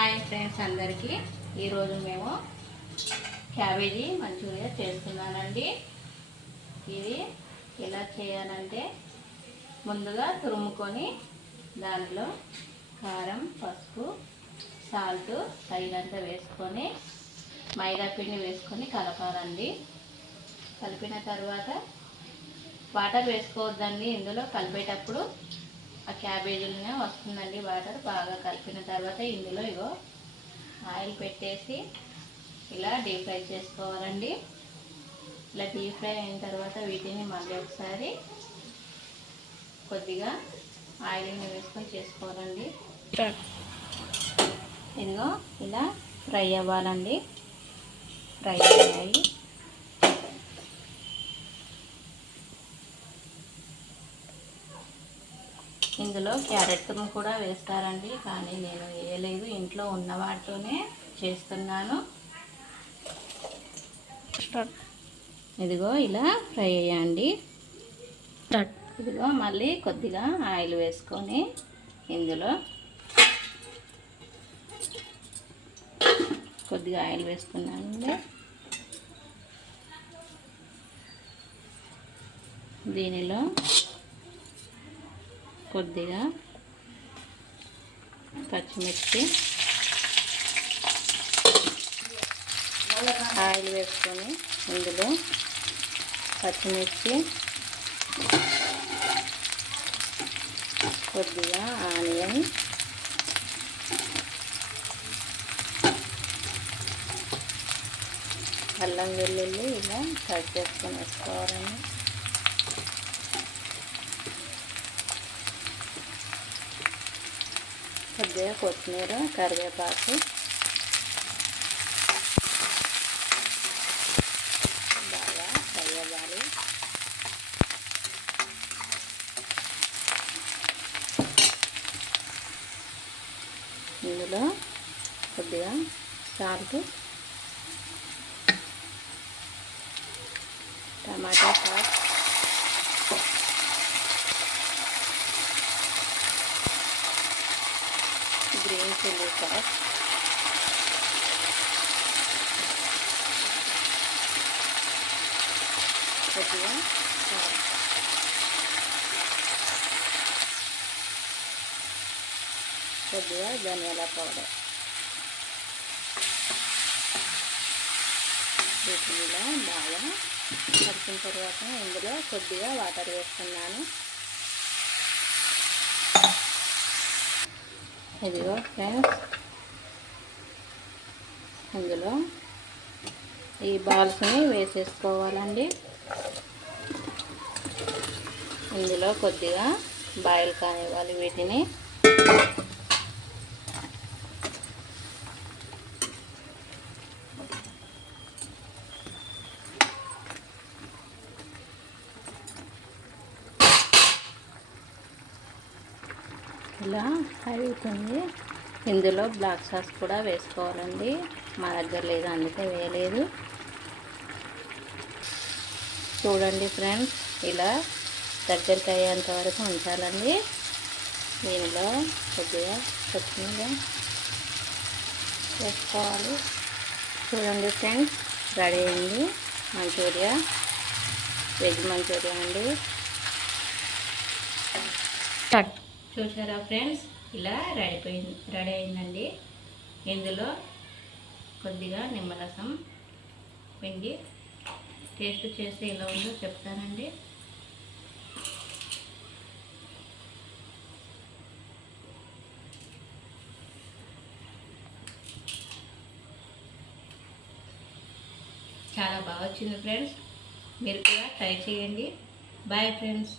Hi friends అందరికీ. ఈరోజు మేము క్యాబేజీ మంచూరియా చేస్తున్నానండి. ఇది ఎలా చేయాలంటే ముందుగా తురుముకొని దానిలో కారం పసుపు సాల్ట్ తగినంత వేసుకొని మైదా పిండి వేసుకొని కలపాలండి. కలిపిన తర్వాత వాటర్ వేసుకోవద్దండి. ఇందులో కలిపేటప్పుడు ఆ క్యాబేజీలోనే వస్తుందండి వాటర్ బాగా కలిపిన తర్వాత ఇందులో ఇగో ఆయిల్ పెట్టేసి ఇలా డీప్ ఫ్రై చేసుకోవాలండి. ఇలా డీప్ ఫ్రై అయిన తర్వాత వీటిని మళ్ళీ ఒకసారి కొద్దిగా ఆయిల్ని వేసుకొని చేసుకోవాలండి. ఇదిగో ఇలా ఫ్రై అవ్వాలండి. ఫ్రై అయ్యాయి. ఇందులో క్యారెట్ తురుము కూడా వేస్తారండి కానీ నేను వేయలేదు. ఇంట్లో ఉన్న వాటితోనే చేస్తున్నాను. ఇదిగో ఇలా ఫ్రై అయ్యండి. ఇదిగో మళ్ళీ కొద్దిగా ఆయిల్ వేసుకొని ఇందులో కొద్దిగా ఆయిల్ వేసుకున్నానండి దీనిలో కొద్దిగా పచ్చిమిర్చి ఆయిల్ వేసుకొని ఇందులో పచ్చిమిర్చి కొద్దిగా ఆనియన్ అల్లం వెల్లుల్లి ఇలా కట్ చేసుకొని వేసుకోవాలండి. కొద్దిగా కొత్తిమీర కరివేపాకు. బాగా ఫ్రై ఇందులో కొద్దిగా salt tomato sauce green chilli sauce కొద్దిగా సాల్ట్ కొద్దిగా ధనియాల పౌడర్ వీటిని ఇలా బాగా కలిపిన తర్వాత ఇందులో కొద్దిగా వాటర్ వేస్తున్నాను ఇదిగో ఫ్రెండ్స్ ఇందులో ఈ బాల్స్ని వేసేసుకోవాలండి. ఇందులో కొద్దిగా బాయిల్ కానివ్వాలి వీటిని. ఇలా అవుతుంది ఇందులో బ్లాక్ సాస్ కూడా వేసుకోవాలండి. మా దగ్గర లేదు అందుకే వేయలేదు. చూడండి ఫ్రెండ్స్ ఇలా దగ్గరికి అయ్యేంత వరకు ఉంచాలండి. దీనిలో కొద్దిగా కొత్తిమీర వేసుకోవాలి. చూడండి ఫ్రెండ్స్ రెడీ అయింది మంచూరియా. వెజ్ మంచూరియా అండి. చూసారా ఫ్రెండ్స్? ఇలా రెడీపోయింది రెడీ అయిందండి ఇందులో కొద్దిగా నిమ్మరసం పిండి టేస్ట్ చేస్తే ఎలా ఉందో చెప్తానండి. చాలా బాగా వచ్చింది ఫ్రెండ్స్. మీరు కూడా ట్రై చేయండి. Bye friends.